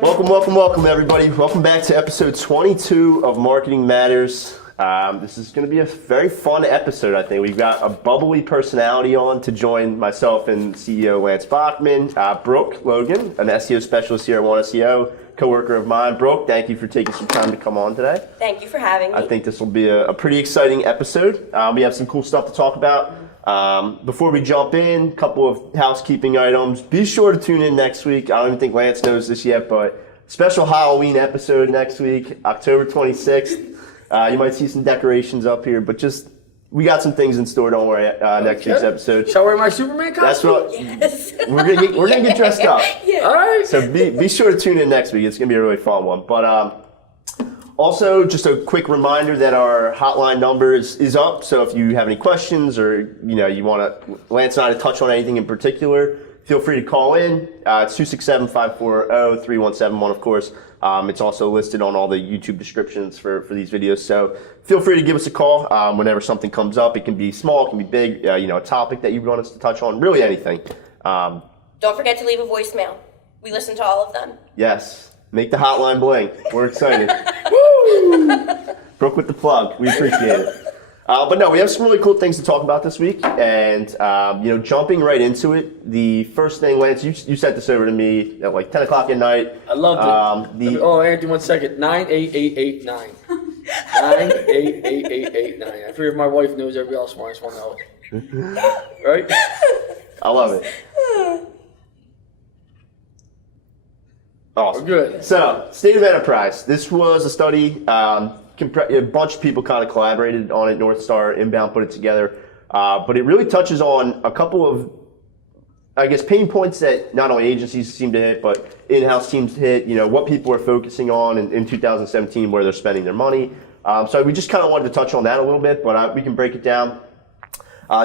Welcome, everybody. Welcome back to episode 22 of Marketing Matters. This is going to be a very fun episode, I think. We've got a bubbly personality on to join myself and CEO Lance Bachman. Brooke Logan, an SEO specialist here at One SEO, co-worker of mine. Brooke, thank you for taking some time to come on today. Thank you for having me. I think this will be a pretty exciting episode. We have some cool stuff to talk about. Before we jump in, a couple of housekeeping items. Be sure to tune in next week. I don't even think Lance knows this yet, but special Halloween episode next week, October 26th. You might see some decorations up here, but we got some things in store. Don't worry. Next week's episode. Shall I wear my Superman costume? That's what. Yes. We're gonna get dressed up. Yeah. All right. So be sure to tune in next week. It's gonna be a really fun one. But also, just a quick reminder that our hotline number is up. So if you have any questions or you want Lance and I to touch on anything in particular, feel free to call in. It's 267-540-3171, of course. It's also listed on all the YouTube descriptions for these videos. So feel free to give us a call whenever something comes up. It can be small, it can be big, a topic that you want us to touch on, really anything. Don't forget to leave a voicemail. We listen to all of them. Yes. Make the hotline bling. We're excited. Woo! Brooke with the plug. We appreciate it. But no, we have some really cool things to talk about this week. And, jumping right into it, the first thing, Lance, you sent this over to me at like 10 o'clock at night. I loved it. Anthony, 1 second. 98889. 98889. I figure if my wife knows, everybody else wants to know it. Right? I love it. Awesome. Good. So, State of Enterprise. This was a study. A bunch of people kind of collaborated on it. North Star, Inbound put it together. But it really touches on a couple of, pain points that not only agencies seem to hit, but in-house teams hit, what people are focusing on in 2017, where they're spending their money. So we just kind of wanted to touch on that a little bit, but we can break it down.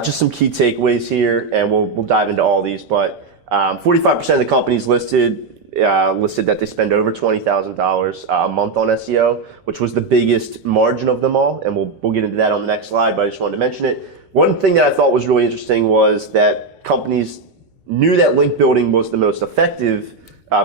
Just some key takeaways here, and we'll dive into all these. But 45% of the companies listed that they spend over $20,000 a month on SEO, which was the biggest margin of them all, and we'll get into that on the next slide, but I just wanted to mention it. One thing that I thought was really interesting was that companies knew that link building was the most effective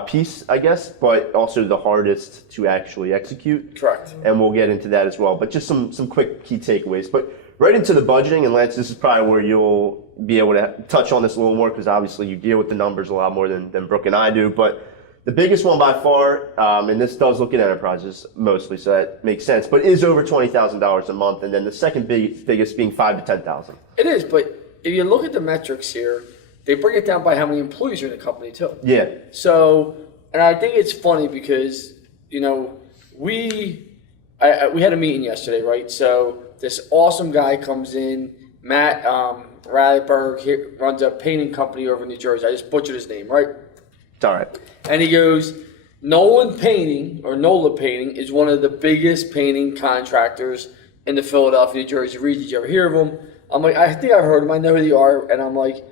piece, but also the hardest to actually execute. Correct. And we'll get into that as well, but just some quick key takeaways. But right into the budgeting, and Lance, this is probably where you'll be able to touch on this a little more, because obviously you deal with the numbers a lot more than Brooke and I do, but the biggest one by far, and this does look at enterprises mostly, so that makes sense, but is over $20,000 a month, and then the second biggest being $5,000 to $10,000. It is, but if you look at the metrics here, they break it down by how many employees are in the company too. Yeah. So, and I think it's funny because we had a meeting yesterday, right? So this awesome guy comes in, Matt Radberg, he runs a painting company over in New Jersey. I just butchered his name, right? It's all right. And he goes, NOLA Painting is one of the biggest painting contractors in the Philadelphia, New Jersey region. Did you ever hear of them? I'm like, I think I heard them. I know who they are. And I'm like,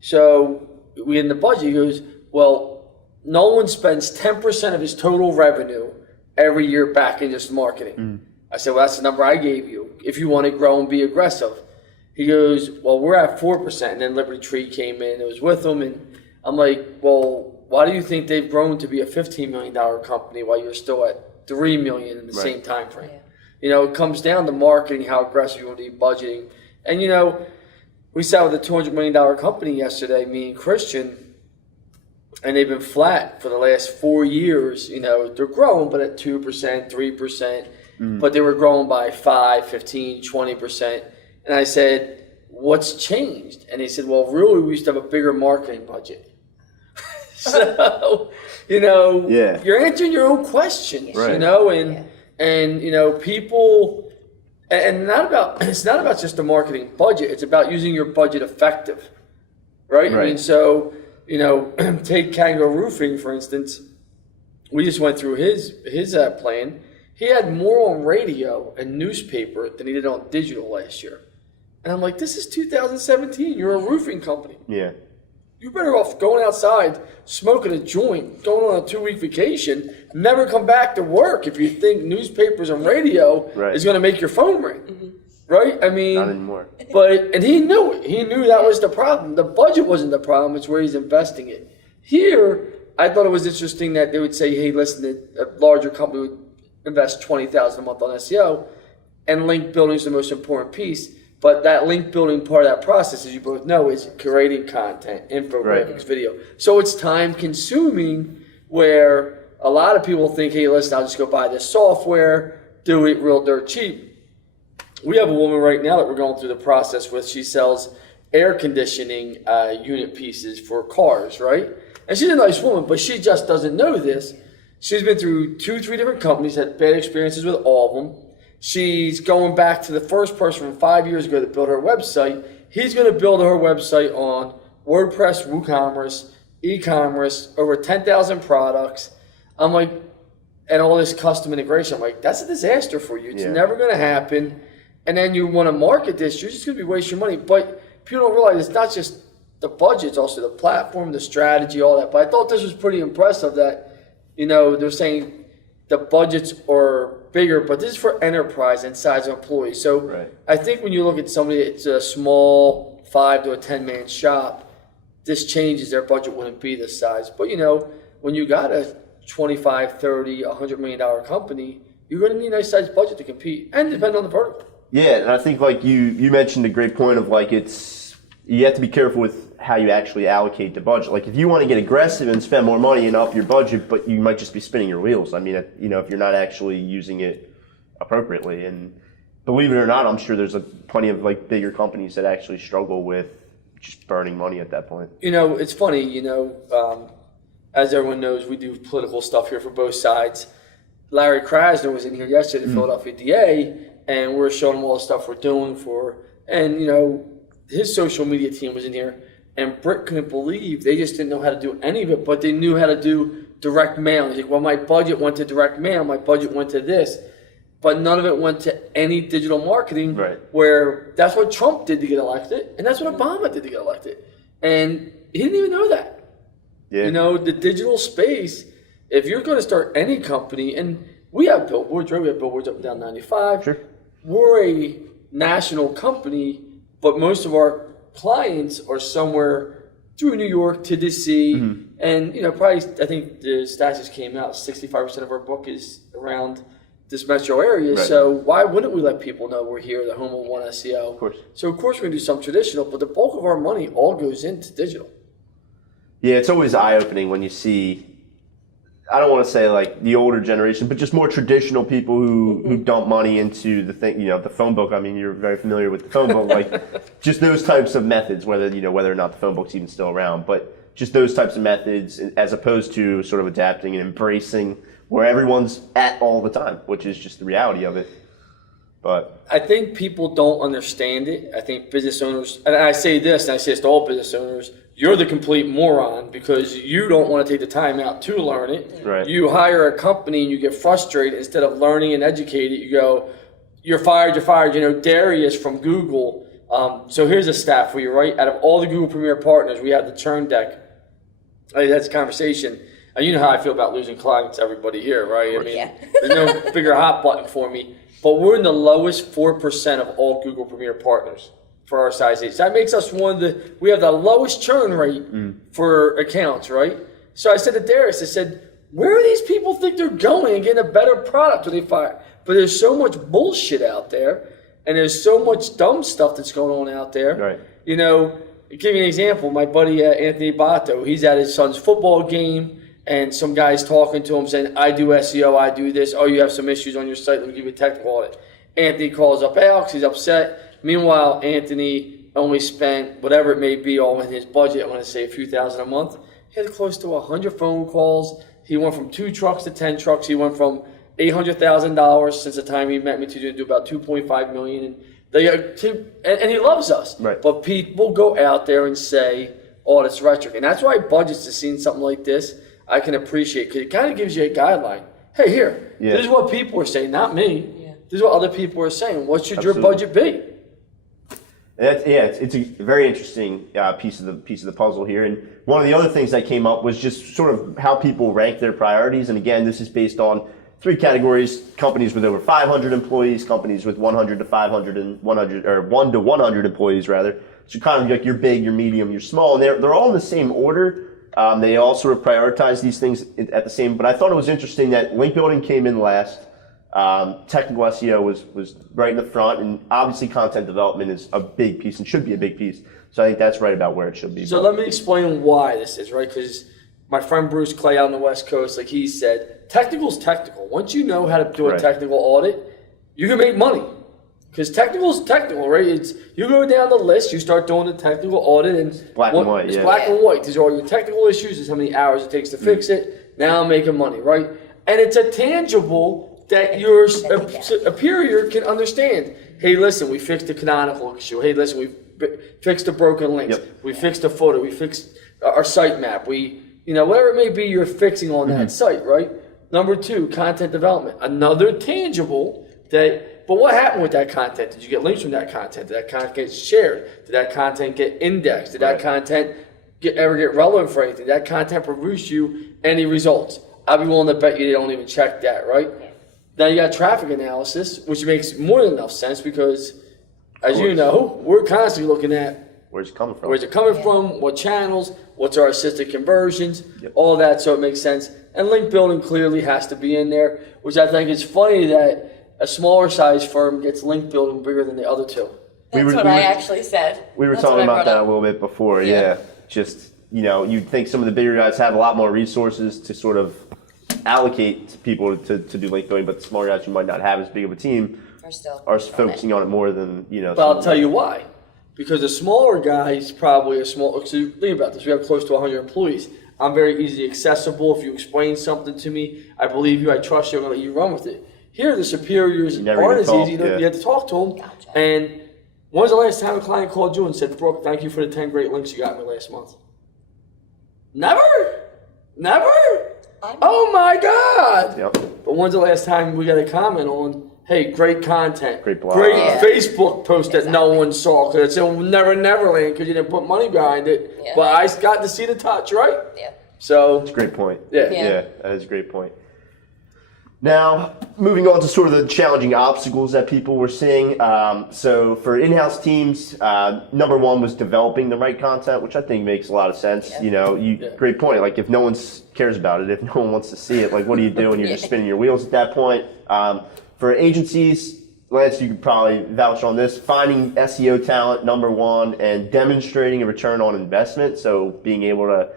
so we in the budget. He goes, well, Nolan spends 10% of his total revenue every year back in just marketing. I said, well, that's the number I gave you if you want to grow and be aggressive. He goes, well, we're at 4%. And then Liberty Tree came in. It was with them. And I'm like, well, why do you think they've grown to be a $15 million company while you're still at $3 million in the same time frame? Yeah. It comes down to marketing, how aggressive you want to be budgeting. And, we sat with a $200 million company yesterday, me and Christian, and they've been flat for the last 4 years. They're growing, but at 2%, 3%, but they were growing by 5, 15, 20%. And I said, what's changed? And he said, well, really, we used to have a bigger marketing budget. So, you're answering your own questions, right. And people, and it's not about just the marketing budget. It's about using your budget effective, right? I mean, so, take Kango Roofing, for instance. We just went through his plan. He had more on radio and newspaper than he did on digital last year. And I'm like, this is 2017. You're a roofing company. Yeah. You're better off going outside, smoking a joint, going on a 2-week vacation, never come back to work if you think newspapers and radio is going to make your phone ring. right? I mean, Not anymore. And he knew it. He knew that was the problem. The budget wasn't the problem. It's where he's investing it. Here, I thought it was interesting that they would say, hey, listen, a larger company would invest $20,000 a month on SEO, and link building is the most important piece. But that link building part of that process, as you both know, is creating content, infographics, video. So it's time consuming, where a lot of people think, hey, listen, I'll just go buy this software, do it real dirt cheap. We have a woman right now that we're going through the process with. She sells air conditioning unit pieces for cars, right? And she's a nice woman, but she just doesn't know this. She's been through 2-3 different companies, had bad experiences with all of them. She's going back to the first person from 5 years ago that built her website. He's going to build her website on WordPress, WooCommerce, e-commerce, over 10,000 products. I'm like, and all this custom integration. I'm like, that's a disaster for you. It's never going to happen. And then you want to market this, you're just going to be wasting your money. But people don't realize it's not just the budget, it's also the platform, the strategy, all that. But I thought this was pretty impressive that, you know, they're saying the budgets are bigger, but this is for enterprise and size of employees. So I think when you look at somebody, it's a small 5 to a 10-man shop, this changes. Their budget wouldn't be this size. But, you know, when you got a 25, 30, $100 million company, you're going to need a nice sized budget to compete, and depend on the vertical. Yeah, and I think like you mentioned a great point of like you have to be careful with how you actually allocate the budget. Like if you want to get aggressive and spend more money and up your budget, but you might just be spinning your wheels. I mean, you know, if you're not actually using it appropriately. And believe it or not, I'm sure there's plenty of like bigger companies that actually struggle with just burning money at that point. You know, it's funny, you know, as everyone knows, we do political stuff here for both sides. Larry Krasner was in here yesterday, the Philadelphia DA, and we're showing him all the stuff we're doing and you know, his social media team was in here, and Britt couldn't believe they just didn't know how to do any of it, but they knew how to do direct mail. He's like, well, my budget went to direct mail, my budget went to this, but none of it went to any digital marketing, where that's what Trump did to get elected, and that's what Obama did to get elected. And he didn't even know that. Yeah. You know, the digital space, if you're going to start any company, and we have billboards, right? We have billboards up and down 95. Sure. We're a national company, but most of our clients are somewhere through New York to DC. And, you know, probably, I think the stats just came out, 65% of our book is around this metro area. So why wouldn't we let people know we're here, the home of One SEO? Of course. So, of course, we're going to do some traditional, but the bulk of our money all goes into digital. Yeah, it's always eye-opening when you see, I don't want to say like the older generation, but just more traditional people who dump money into the thing, you know, the phone book. I mean, you're very familiar with the phone book, like just those types of methods, whether or not the phone book's even still around, but just those types of methods as opposed to sort of adapting and embracing where everyone's at all the time, which is just the reality of it. But I think people don't understand it. I think business owners, and I say this, and I say this to all business owners, you're the complete moron because you don't want to take the time out to learn it. You hire a company and you get frustrated. Instead of learning and educating, you go, you're fired. You know, Darius from Google. So here's a stat for you, right? Out of all the Google Premier partners, we have the churn deck. That's a conversation. And you know how I feel about losing clients, everybody here, right? I mean, there's no bigger hot button for me. But we're in the lowest 4% of all Google Premier partners for our size age. That makes us we have the lowest churn rate for accounts, right? So I said to Darius, I said, where do these people think they're going and getting a better product when they fire? But there's so much bullshit out there, and there's so much dumb stuff that's going on out there. You know, to give you an example, my buddy Anthony Bato, he's at his son's football game, and some guy's talking to him saying, I do SEO, I do this. Oh, you have some issues on your site, let me give you a technical audit. Anthony calls up Alex, he's upset. Meanwhile, Anthony only spent whatever it may be all in his budget, I want to say a few thousand a month. He had close to 100 phone calls. He went from 2 trucks to 10 trucks. He went from $800,000 since the time he met me to do about $2.5 million. And he loves us. But people go out there and say, oh, that's rhetoric. And that's why budgets to seeing something like this, I can appreciate, because it kind of gives you a guideline. Hey, here, this is what people are saying, not me. This is what other people are saying. What should your budget be? It's a very interesting piece of the puzzle here. And one of the other things that came up was just sort of how people rank their priorities. And again, this is based on three categories: companies with over 500 employees, companies with 100 to 500 and 100, or 1 to 100 employees rather. So kind of like you're big, you're medium, you're small, and they're all in the same order. They all sort of prioritize these things at the same. But I thought it was interesting that link building came in last. Technical SEO was right in the front, and obviously content development is a big piece and should be a big piece. So I think that's right about where it should be. So let me explain why this is, right? Because my friend Bruce Clay out on the West Coast, like he said, technical's technical. Once you know how to do a technical audit, you can make money. Because technical's technical, right? It's you go down the list, you start doing the technical audit, and it's black and white. It's black and white. These are all your technical issues. This is how many hours it takes to fix it. Now I'm making money, right? And it's a tangible that your superior can understand. Hey, listen, we fixed the canonical issue. Hey, listen, we fixed the broken links. Yep. We fixed the footer. We fixed our sitemap. Whatever it may be, you're fixing on that site, right? Number two, content development. Another tangible that. But what happened with that content? Did you get links from that content? Did that content get shared? Did that content get indexed? Did that content ever get relevant for anything? Did that content produce you any results? I'd be willing to bet you they don't even check that, right? Yeah. Now you got traffic analysis, which makes more than enough sense because, as you know, we're constantly looking at where's it coming from? Where's it coming from? What channels? What's our assisted conversions? All that, so it makes sense. And link building clearly has to be in there, which I think is funny that a smaller size firm gets link building bigger than the other two. That's what I actually said. We were talking about that a little bit before, Just, you'd think some of the bigger guys have a lot more resources to sort of allocate to people to do link building, but the smaller guys who might not have as big of a team are focusing on it more than, But I'll tell you why. Because the smaller guys probably are small. So think about this. We have close to 100 employees. I'm very easily accessible. If you explain something to me, I believe you, I trust you, I'm going to let you run with it. Here, the superiors aren't as easy. You have to talk to them. Gotcha. And when was the last time a client called you and said, Brooke, thank you for the 10 great links you got me last month? Never? Oh, my God. Yep. But when's the last time we got a comment on, hey, great content, great blog, great Facebook post that no one saw because it's a Never Neverland because you didn't put money behind it. Yeah. But I got to see the touch, right? Yeah. So that's a great point. Yeah, that is a great point. Now, moving on to sort of the challenging obstacles that people were seeing. So for in-house teams, number one was developing the right content, which I think makes a lot of sense. Yeah. Great point. Like if no one cares about it, if no one wants to see it, like what do you do? And you're just spinning your wheels at that point. For agencies, Lance, you could probably vouch on this, finding SEO talent, number one, and demonstrating a return on investment. So being able to,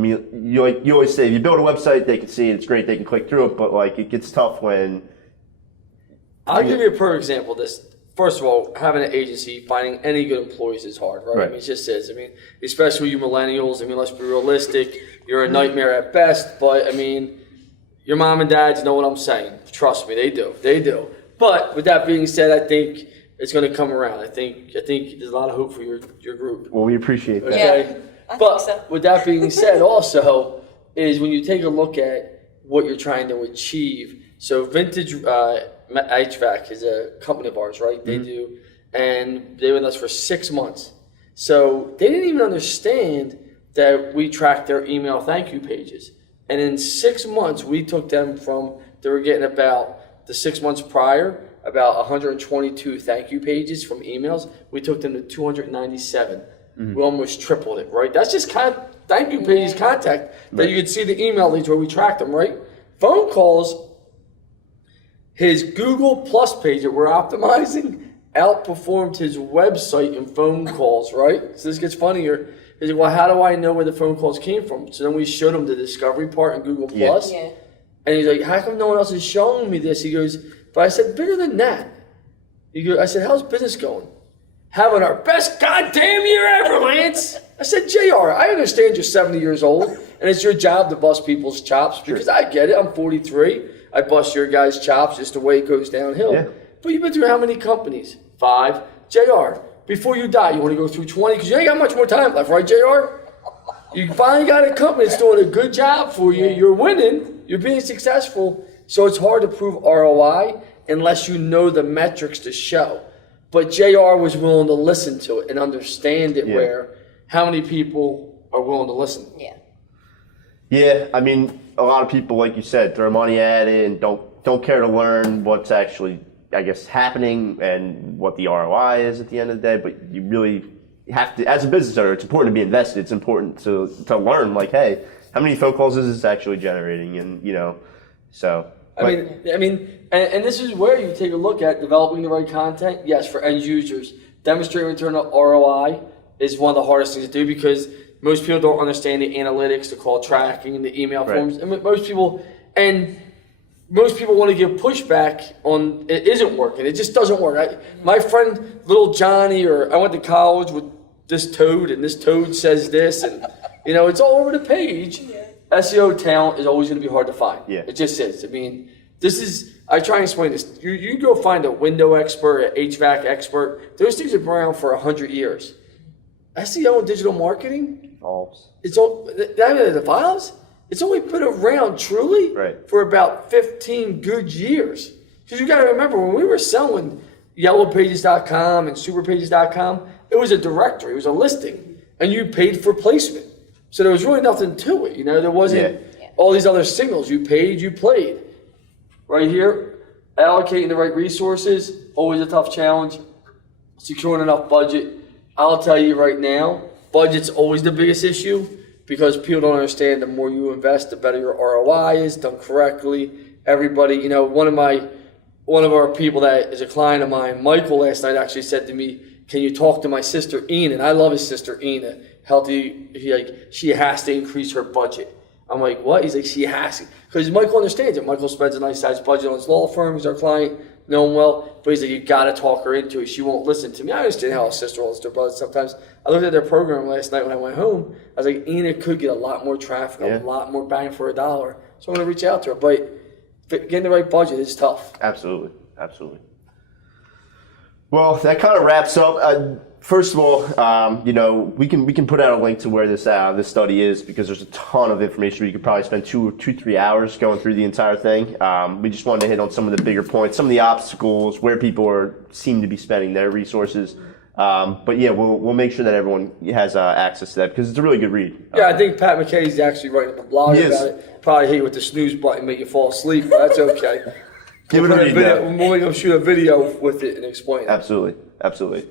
you always say if you build a website, they can see it, it's great, they can click through it, but like it gets tough when. I'll give you a perfect example of this. First of all, having an agency, finding any good employees is hard, right? It just is. Especially you millennials, let's be realistic, you're a nightmare at best, but your mom and dads know what I'm saying. Trust me, they do. But with that being said, I think it's going to come around. I think there's a lot of hope for your group. Well, we appreciate that. Okay? Yeah. But with that being said, also is when you take a look at what you're trying to achieve. So Vintage HVAC is a company of ours, right? They do, and they were with us for 6 months. So they didn't even understand that we tracked their email thank you pages. And in 6 months, we took them from they were getting about the 6 months prior about 122 thank you pages from emails. We took them to 297. We almost tripled it, right? That's just thank you pages contact that you could see the email leads where we tracked them, right? Phone calls, his Google Plus page that we're optimizing outperformed his website in phone calls, right? So this gets funnier. He's like, well, how do I know where the phone calls came from? So then we showed him the discovery part in Google Plus. Yeah. And he's like, how come no one else is showing me this? He goes, but I said, bigger than that. I said, how's business going? Having our best goddamn year ever, Lance. I said, JR, I understand you're 70 years old and it's your job to bust people's chops because I get it. I'm 43. I bust your guys' chops just the way it goes downhill. Yeah. But you've been through how many companies? 5. JR, before you die, you want to go through 20 because you ain't got much more time left, right, JR? You finally got a company that's doing a good job for you. You're winning. You're being successful. So it's hard to prove ROI unless you know the metrics to show. But JR was willing to listen to it and understand it where how many people are willing to listen? Yeah. Yeah, a lot of people, like you said, throw money at it and don't don't care to learn what's actually, I guess, happening and what the ROI is at the end of the day. But you really have to, as a business owner, it's important to be invested. It's important to learn, like, hey, how many phone calls is this actually generating? And, you know, so. I mean, and this is where you take a look at developing the right content. Yes, for end users, demonstrating return on ROI is one of the hardest things to do because most people don't understand the analytics, the call tracking, and the email forms. And most people want to give pushback on it isn't working. It just doesn't work. My friend, little Johnny, or I went to college with this toad, and this toad says this, and you know, it's all over the page. SEO talent is always going to be hard to find. Yeah. It just is. I mean, I try and explain this. You go find a window expert, an HVAC expert. Those things have been around for 100 years. SEO and digital marketing, Evolves. it's only been around truly for about 15 good years. Because you got to remember, when we were selling yellowpages.com and superpages.com, it was a directory, it was a listing, and you paid for placement. So there was really nothing to it. You know, there wasn't all these other signals. You paid, you played. Right here, allocating the right resources, always a tough challenge. Securing enough budget. I'll tell you right now, budget's always the biggest issue because people don't understand the more you invest, the better your ROI is, done correctly. Everybody, you know, one of our people that is a client of mine, Michael, last night actually said to me, can you talk to my sister Ina? And I love his sister Ina. She has to increase her budget. I'm like, what? He's like, she has to. Because Michael understands it. Michael spends a nice sized budget on his law firm. He's our client, know him well. But he's like, you got to talk her into it. She won't listen to me. I understand how a sister will listen to her brother sometimes. I looked at their program last night when I went home. I was like, Ina could get a lot more traffic, a lot more bang for a dollar. So I'm going to reach out to her. But getting the right budget is tough. Absolutely. Well, that kind of wraps up. First of all, you know, we can put out a link to where this study is because there's a ton of information. You could probably spend 2-3 hours going through the entire thing. We just wanted to hit on some of the bigger points, some of the obstacles, where people seem to be spending their resources. But yeah, we'll make sure that everyone has access to that because it's a really good read. Yeah, I think Pat McKay's actually writing a blog about it. Probably hate with the snooze button, make you fall asleep, but that's okay. Give it a read. We'll make them shoot a video with it and explain it. Absolutely.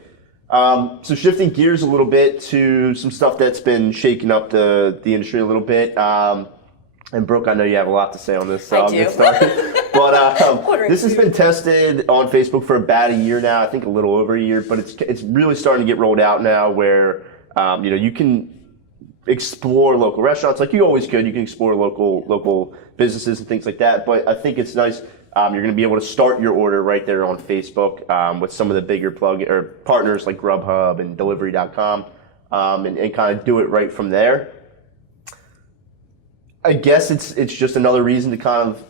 So shifting gears a little bit to some stuff that's been shaking up the industry a little bit. And Brooke, I know you have a lot to say on this, so I'll get started. But this has been tested on Facebook for about a year now. I think a little over a year, but it's really starting to get rolled out now where you know, you can explore local restaurants like you always could. You can explore local businesses and things like that. But I think it's nice. You're going to be able to start your order right there on Facebook with some of the bigger partners like Grubhub and Delivery.com and kind of do it right from there. I guess it's just another reason to kind of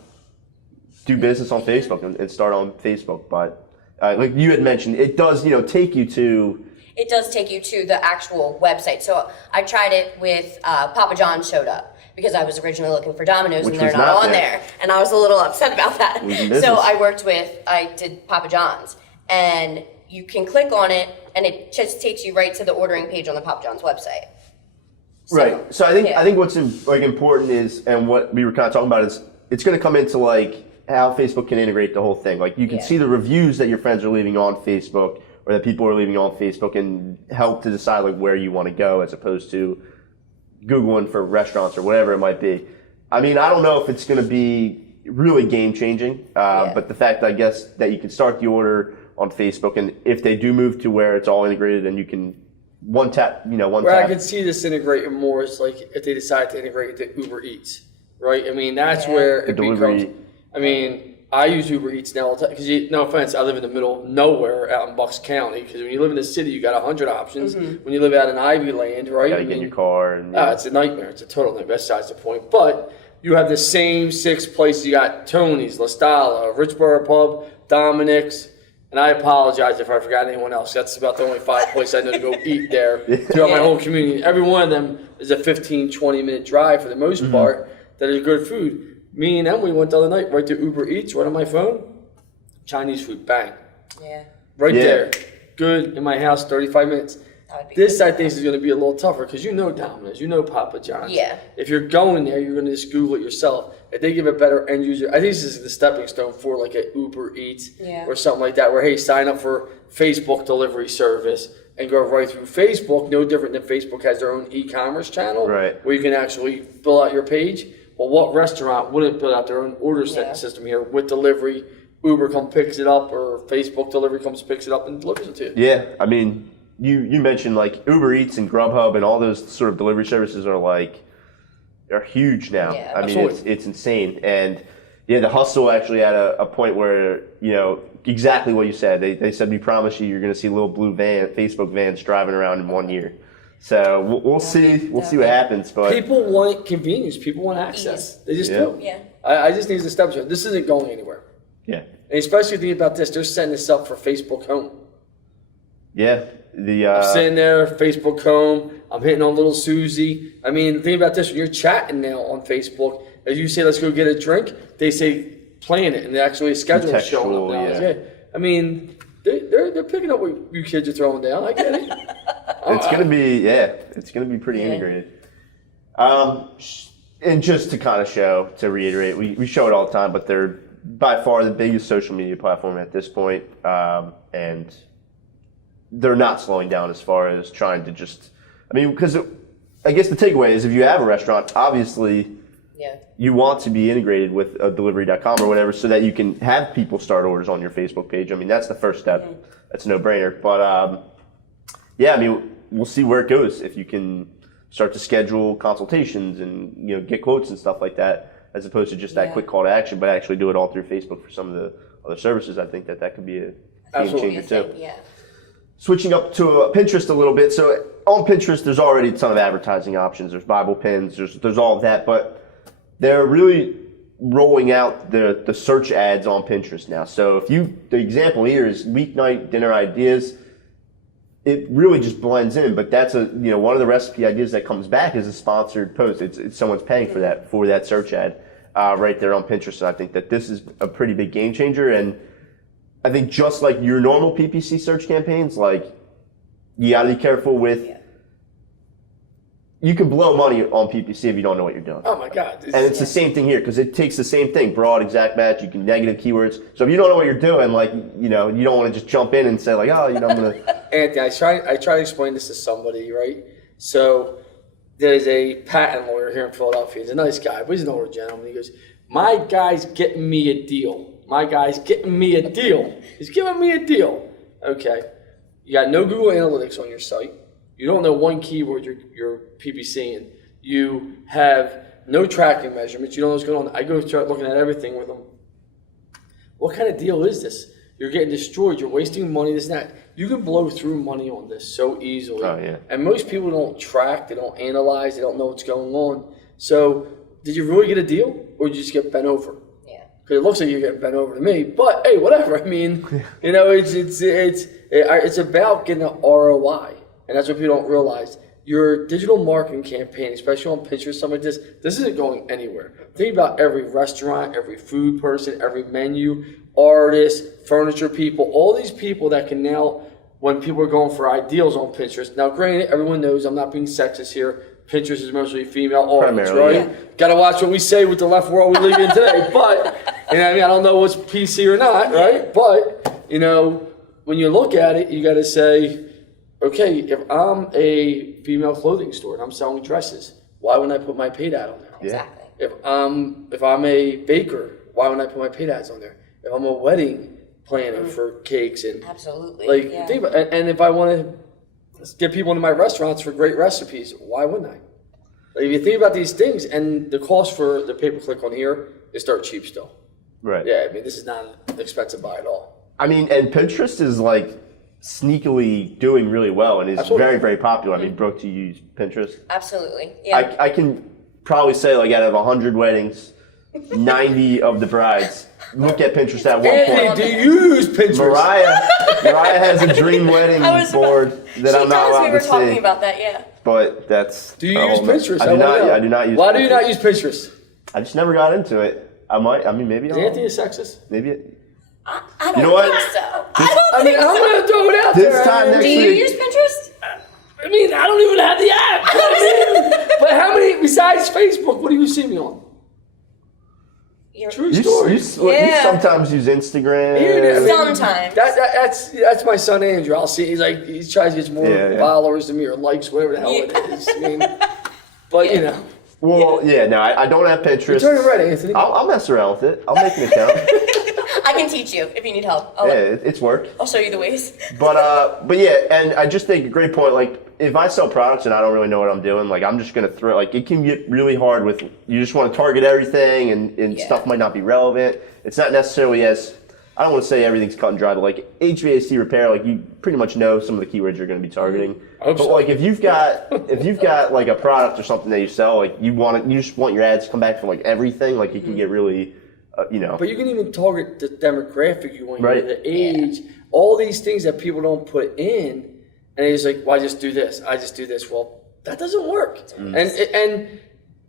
do business on Facebook and start on Facebook. But like you had mentioned, it does take you to. It does take you to the actual website. So I tried it with Papa John's showed up. Because I was originally looking for Domino's and they're not on there. And I was a little upset about that. So I did Papa John's. And you can click on it and it just takes you right to the ordering page on the Papa John's website. Right. So I think what's important is, and what we were kind of talking about is, it's going to come into like how Facebook can integrate the whole thing. Like you can see the reviews that your friends are leaving on Facebook or that people are leaving on Facebook and help to decide like where you want to go as opposed to Googling for restaurants or whatever it might be. I mean, I don't know if it's going to be really game changing, but the fact, I guess, that you can start the order on Facebook, and if they do move to where it's all integrated and you can one tap. Where I can see this integrating more is like if they decide to integrate it to Uber Eats, right? I mean, that's where it becomes. I mean, I use Uber Eats now all the time because, no offense, I live in the middle of nowhere out in Bucks County. Because when you live in the city, you got 100 options. Mm-hmm. When you live out in Ivy Land, right? You gotta get in your car. And it's a nightmare. It's a total nightmare. Besides the point. But you have the same 6 places. You got Tony's, La Stalla, Richborough Pub, Dominic's. And I apologize if I forgot anyone else. That's about the only 5 places I know to go eat there throughout my whole community. Every one of them is a 15, 20-minute drive for the most part that is good food. Me and Emily went the other night right to Uber Eats, right on my phone. Chinese food, bang. Yeah. Right there. Good in my house, 35 minutes. This, I think, is going to be a little tougher because you know Domino's, you know Papa John's. Yeah. If you're going there, you're going to just Google it yourself. If they give a better end user, I think this is the stepping stone for like a Uber Eats or something like that, where, hey, sign up for Facebook delivery service and go right through Facebook. No different than Facebook has their own e-commerce channel where you can actually fill out your page. Well, what restaurant wouldn't build out their own order system here with delivery? Uber comes picks it up, or Facebook delivery comes picks it up and delivers it to you. Yeah, I mean, you mentioned like Uber Eats and Grubhub and all those sort of delivery services are huge now. Yeah, I mean, it's insane. And yeah, the hustle actually at a point where, exactly what you said. They said, we promise you're going to see little blue Facebook vans driving around in 1 year. So we'll see. We'll see what happens. But people want convenience. People want access. They just do. Yeah. I just need to step through. This isn't going anywhere. Yeah. And especially thinking about this, they're setting this up for Facebook Home. Yeah. I'm sitting there, Facebook Home. I'm hitting on little Susie. I mean, think about this. When you're chatting now on Facebook, as you say, let's go get a drink, they say plan it, and they actually schedule it showing up now. Yeah. I mean, they're picking up what you kids are throwing down. I get it. It's gonna be pretty integrated. And just to kind of reiterate, we show it all the time, but they're by far the biggest social media platform at this point, and they're not slowing down as far as trying to because I guess the takeaway is if you have a restaurant, obviously you want to be integrated with a delivery.com or whatever so that you can have people start orders on your Facebook page. I mean, that's the first step. That's a no-brainer. But we'll see where it goes if you can start to schedule consultations and get quotes and stuff like that, as opposed to just that quick call to action, but actually do it all through Facebook for some of the other services. I think that could be a game changer too. Yeah. Switching up to Pinterest a little bit. So on Pinterest, there's already a ton of advertising options. There's Bible pins. There's all of that, but they're really rolling out the search ads on Pinterest now. So the example here is weeknight dinner ideas. It really just blends in, but that's one of the recipe ideas that comes back is a sponsored post. It's someone's paying for that search ad right there on Pinterest. And I think that this is a pretty big game changer. And I think just like your normal PPC search campaigns, like you got to be careful with. You can blow money on PPC if you don't know what you're doing. Oh my God! It's the same thing here because it takes the same thing: broad, exact match. You can negative keywords. So if you don't know what you're doing, you don't want to just jump in and say I'm gonna. Anthony, I try to explain this to somebody, right? So there's a patent lawyer here in Philadelphia. He's a nice guy, but he's an older gentleman. He goes, "My guy's getting me a deal. My guy's getting me a deal. He's giving me a deal." Okay, you got no Google Analytics on your site. You don't know one keyword you're PPCing. You have no tracking measurements. You don't know what's going on. I go start looking at everything with them. What kind of deal is this? You're getting destroyed. You're wasting money. This and that. You can blow through money on this so easily. Oh, yeah. And most people don't track. They don't analyze. They don't know what's going on. So did you really get a deal, or did you just get bent over? Yeah. Because it looks like you're getting bent over to me. But hey, whatever. I mean, it's about getting an ROI. And that's what people don't realize. Your digital marketing campaign, especially on Pinterest, something like this isn't going anywhere. Think about every restaurant, every food person, every menu, artist, furniture people, all these people that can now, when people are going for ideals on Pinterest. Now, granted, everyone knows I'm not being sexist here. Pinterest is mostly female audience, right? Yeah. Got to watch what we say with the left world we live in today. But, I don't know what's PC or not, right? But, when you look at it, you got to say, okay, if I'm a female clothing store and I'm selling dresses, why wouldn't I put my paid ad on there? Exactly. If I'm a baker, why wouldn't I put my paid ads on there? If I'm a wedding planner for cakes and absolutely, think about it. And if I want to get people into my restaurants for great recipes, why wouldn't I? If you think about these things, and the cost for the pay-per-click on here is start cheap still. Right. Yeah, this is not an expensive buy at all. I mean, and Pinterest is sneakily doing really well and is very, very popular. I mean, Brooke, do you use Pinterest? Absolutely. Yeah. I can probably say out of 100 weddings, 90 of the brides look at Pinterest at one point. Do you use Pinterest? Mariah has a dream wedding board that I'm not allowed to see. We were talking about that, yeah. But that's. Do you use Pinterest? I do not use. Why do you not use Pinterest? I just never got into it. I might. I mean, maybe. Is Anthony a sexist? Maybe. I don't You know what? think so. I'm going to throw it out This there. time next Do you week. use Pinterest? I mean, I don't even have the app. You know what I mean? But how many, besides Facebook, what do you see me on? True story. You sometimes use Instagram. Sometimes. That's my son Andrew. I'll see. He tries to get more followers than me or likes, whatever the hell it is. I mean, but you know. Well, no, I don't have Pinterest. You're turning red, Anthony. I'll mess around with it. I'll make an account. I can teach you if you need help. It's worked. I'll show you the ways. But yeah, and I just think a great point. Like, if I sell products and I don't really know what I'm doing, like I'm just gonna throw. Like, it can get really hard with you just want to target everything, and stuff might not be relevant. It's not necessarily as I don't want to say everything's cut and dry, but like HVAC repair, like you pretty much know some of the keywords you're going to be targeting. But like if you've got like a product or something that you sell, like you just want your ads to come back from like everything, like it can get really. But you can even target the demographic you want, the age, all these things that people don't put in, and it's like, well, I just do this. Well, that doesn't work. And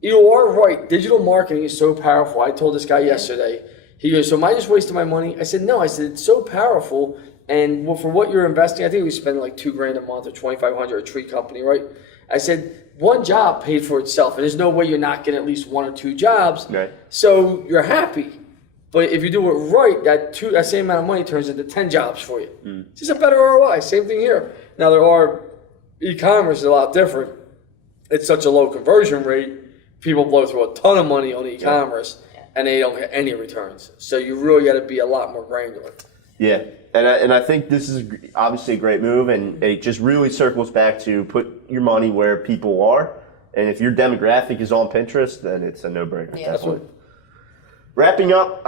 you are right. Digital marketing is so powerful. I told this guy yesterday. He goes, so am I just wasting my money? I said, no. I said, it's so powerful, and for what you're investing, I think we spend like $2,000 a month or $2,500 a tree company, right? I said, one job paid for itself, and there's no way you're not getting at least 1 or 2 jobs. Right. So you're happy. But if you do it right, that same amount of money turns into 10 jobs for you. It's just a better ROI. Same thing here. Now, e-commerce is a lot different. It's such a low conversion rate. People blow through a ton of money on e-commerce, and they don't get any returns. So you really got to be a lot more granular. Yeah, and I think this is obviously a great move, and it just really circles back to put your money where people are. And if your demographic is on Pinterest, then it's a no-brainer. Yeah, absolutely. Wrapping up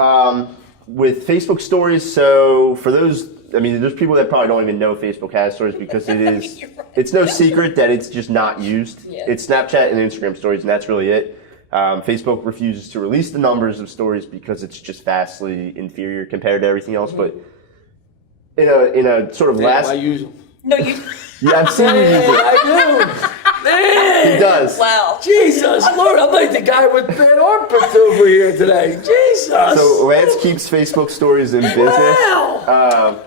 with Facebook stories. So for those, I mean, there's people that probably don't even know Facebook has stories because it's no secret that it's just not used. Yeah. It's Snapchat and Instagram stories, and that's really it. Facebook refuses to release the numbers of stories because it's just vastly inferior compared to everything else. But in a sort of last, I use them. No, you. Yeah, I've seen you use it. I do. Man. He does. Wow. Jesus Lord, I'm like the guy with bad armpits over here today. Jesus. So Lance keeps Facebook stories in business. Wow.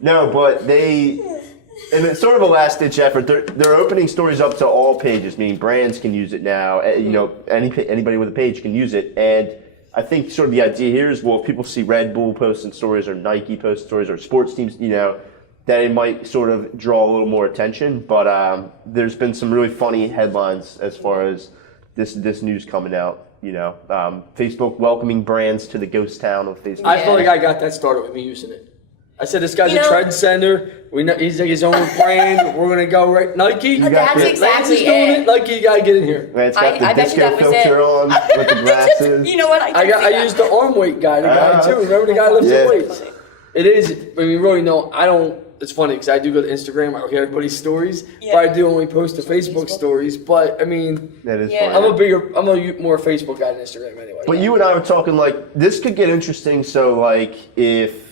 No, but and it's sort of a last-ditch effort. They're opening stories up to all pages, meaning brands can use it now. Anybody with a page can use it. And I think sort of the idea here is, well, if people see Red Bull posting stories or Nike posting stories or sports teams, that it might sort of draw a little more attention. But there's been some really funny headlines as far as this news coming out. Facebook welcoming brands to the ghost town of Facebook. I feel like I got that started with me using it. I said, this guy's a trendsetter. He's like his own brand. We're going to go right. Nike? That's exactly it. Nike, you got to get in here. It's got the disco filter on with the glasses. You know what? I used the arm weight guy, too. Remember the guy lifting weights? It is. I mean, really, no, I don't. It's funny because I do go to Instagram. I hear everybody's stories. Yeah. But I do only post the Facebook stories. But, I mean, that is funny. I'm a more Facebook guy than Instagram anyway. But you and I were talking, like, this could get interesting. So, like, if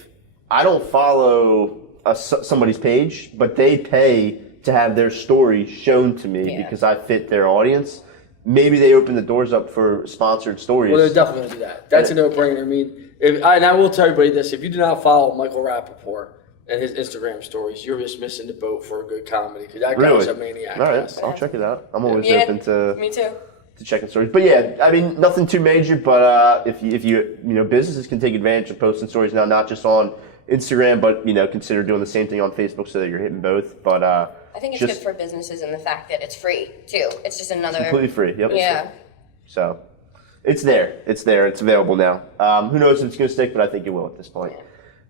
I don't follow somebody's page, but they pay to have their story shown to me because I fit their audience, maybe they open the doors up for sponsored stories. Well, they're definitely going to do that. That's a no-brainer. I mean, and I will tell everybody this. If you do not follow Michael Rappaport and his Instagram stories, you're just missing the boat for a good comedy because that guy's a maniac. All right, I'll check it out. I'm always open to... Me too. To checking stories. But yeah, I mean, nothing too major, but if you businesses can take advantage of posting stories now, not just on Instagram, but consider doing the same thing on Facebook so that you're hitting both. But I think it's good for businesses and the fact that it's free too. It's just another completely free. Yep. Yeah. So it's there. It's available now. Who knows if it's going to stick, but I think it will at this point.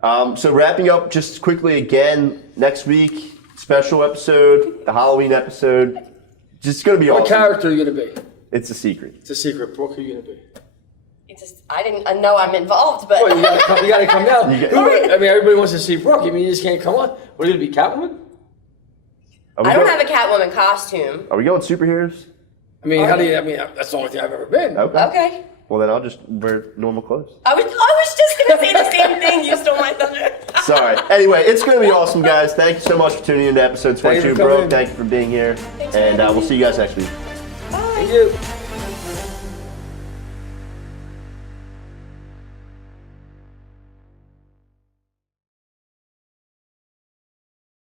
So wrapping up just quickly again, next week special episode, the Halloween episode. Just going to be awesome. What character are you going to be? It's a secret. It's a secret. Brooke, who are you going to be? I didn't know I'm involved, but well, you got to come down. I mean, everybody wants to see Brooke. I mean, you just can't come on. What are you going to be, Catwoman? I don't have a Catwoman costume. Are we going superheroes? I mean, that's the only thing I've ever been. Okay. Well, then I'll just wear normal clothes. I was just going to say the same thing. You stole my thunder. Sorry. Anyway, it's going to be awesome, guys. Thank you so much for tuning in to episode 22. Brooke, thank you for being here. Thanks, and we'll see you guys next week. Bye. Thank you.